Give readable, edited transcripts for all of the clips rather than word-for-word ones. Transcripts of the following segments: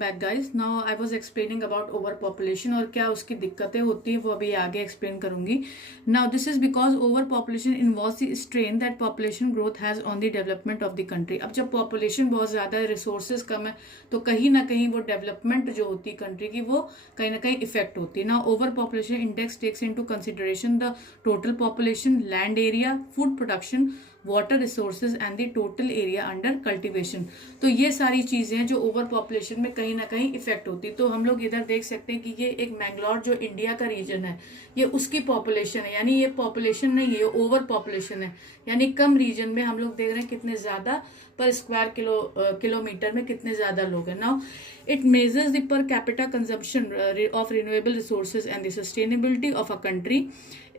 Back guys now I was explaining about over population और क्या उसकी दिक्कतें होती हैं वो अभी आगे एक्सप्लेन करूंगी. Now this is because over population involves the strain that population growth has on the development of the country. अब जब पॉपुलेशन बहुत ज्यादा है, रिसोर्सेज कम है, तो कहीं ना कहीं वो डेवलपमेंट जो होती है कंट्री की वो कहीं ना कहीं इफेक्ट होती है. Now overpopulation index takes into consideration the total population, land area, food production, water resources and the total area under cultivation. तो ये सारी चीजें हैं जो ओवर पॉपुलेशन में कहीं ना कहीं इफेक्ट होती है. तो हम लोग इधर देख सकते हैं कि ये एक मैंगलोर जो इंडिया का रीजन है, ये उसकी पॉपुलेशन है, यानी ये पॉपुलेशन नहीं है, ओवर पॉपुलेशन है. यानी कम रीजन में हम लोग देख रहे हैं कितने ज्यादा पर स्क्वायर किलोमीटर में कितने ज्यादा लोग हैं. Now it measures the per capita consumption of renewable resources and the sustainability of a country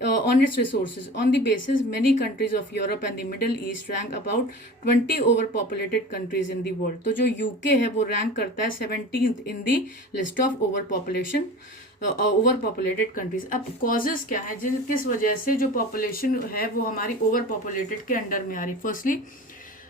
on its resources. On the basis, many countries of Europe and the Middle East rank about 20 overpopulated countries in the world. तो जो UK है वो rank करता है 17th in the list of overpopulated countries. अब causes क्या है, किस वजह से जो पॉपुलेशन है वो हमारी ओवर पॉपुलेटेड के अंडर में आ रही. Firstly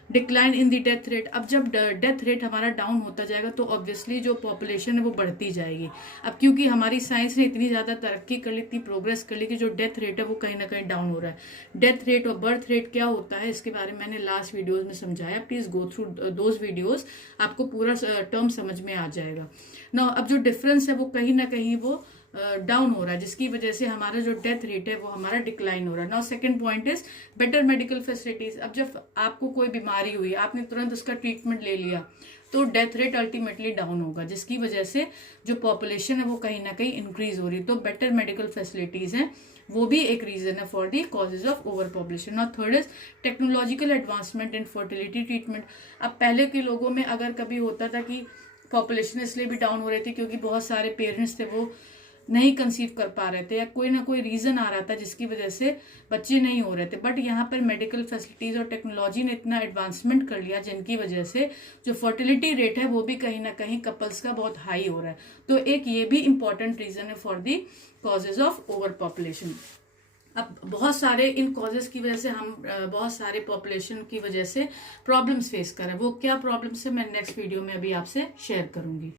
decline in the death rate. अब जब डेथ रेट हमारा डाउन होता जाएगा तो ऑब्वियसली जो पॉपुलेशन है वो बढ़ती जाएगी. अब क्योंकि हमारी साइंस ने इतनी ज्यादा तरक्की कर ली, इतनी प्रोग्रेस कर ली कि जो डेथ रेट है वो कहीं ना कहीं डाउन हो रहा है. डेथ रेट और बर्थ रेट क्या होता है इसके बारे में मैंने लास्ट वीडियोज में समझाया. Please go through those videos, आपको पूरा टर्म समझ में आ जाएगा. ना अब जो डिफरेंस है वो कहीं ना कहीं वो डाउन हो रहा है, जिसकी वजह से हमारा जो डेथ रेट है वो हमारा डिक्लाइन हो रहा है. Now second point is better medical facilities. अब जब आपको कोई बीमारी हुई, आपने तुरंत उसका ट्रीटमेंट ले लिया, तो डेथ रेट अल्टीमेटली डाउन होगा, जिसकी वजह से जो पॉपुलेशन है वो कहीं ना कहीं इंक्रीज हो रही है. तो बेटर मेडिकल फैसिलिटीज हैं वो भी एक रीजन है for the causes of over population. Now third is technological advancement in fertility treatment. अब पहले के लोगों में अगर कभी होता था कि पॉपुलेशन इसलिए भी डाउन हो रही थी क्योंकि बहुत सारे पेरेंट्स थे वो नहीं कंसीव कर पा रहे थे, या कोई ना कोई रीजन आ रहा था जिसकी वजह से बच्चे नहीं हो रहे थे. बट यहाँ पर मेडिकल फैसिलिटीज और टेक्नोलॉजी ने इतना एडवांसमेंट कर लिया जिनकी वजह से जो फर्टिलिटी रेट है वो भी कहीं ना कहीं कपल्स का बहुत हाई हो रहा है. तो एक ये भी इंपॉर्टेंट रीजन है for the causes of over population. अब बहुत सारे इन कॉजेज की वजह से हम बहुत सारे पॉपुलेशन की वजह से प्रॉब्लम्स फेस कर रहे हैं. वो क्या प्रॉब्लम्स है मैं नेक्स्ट वीडियो में अभी आपसे शेयर करूंगी.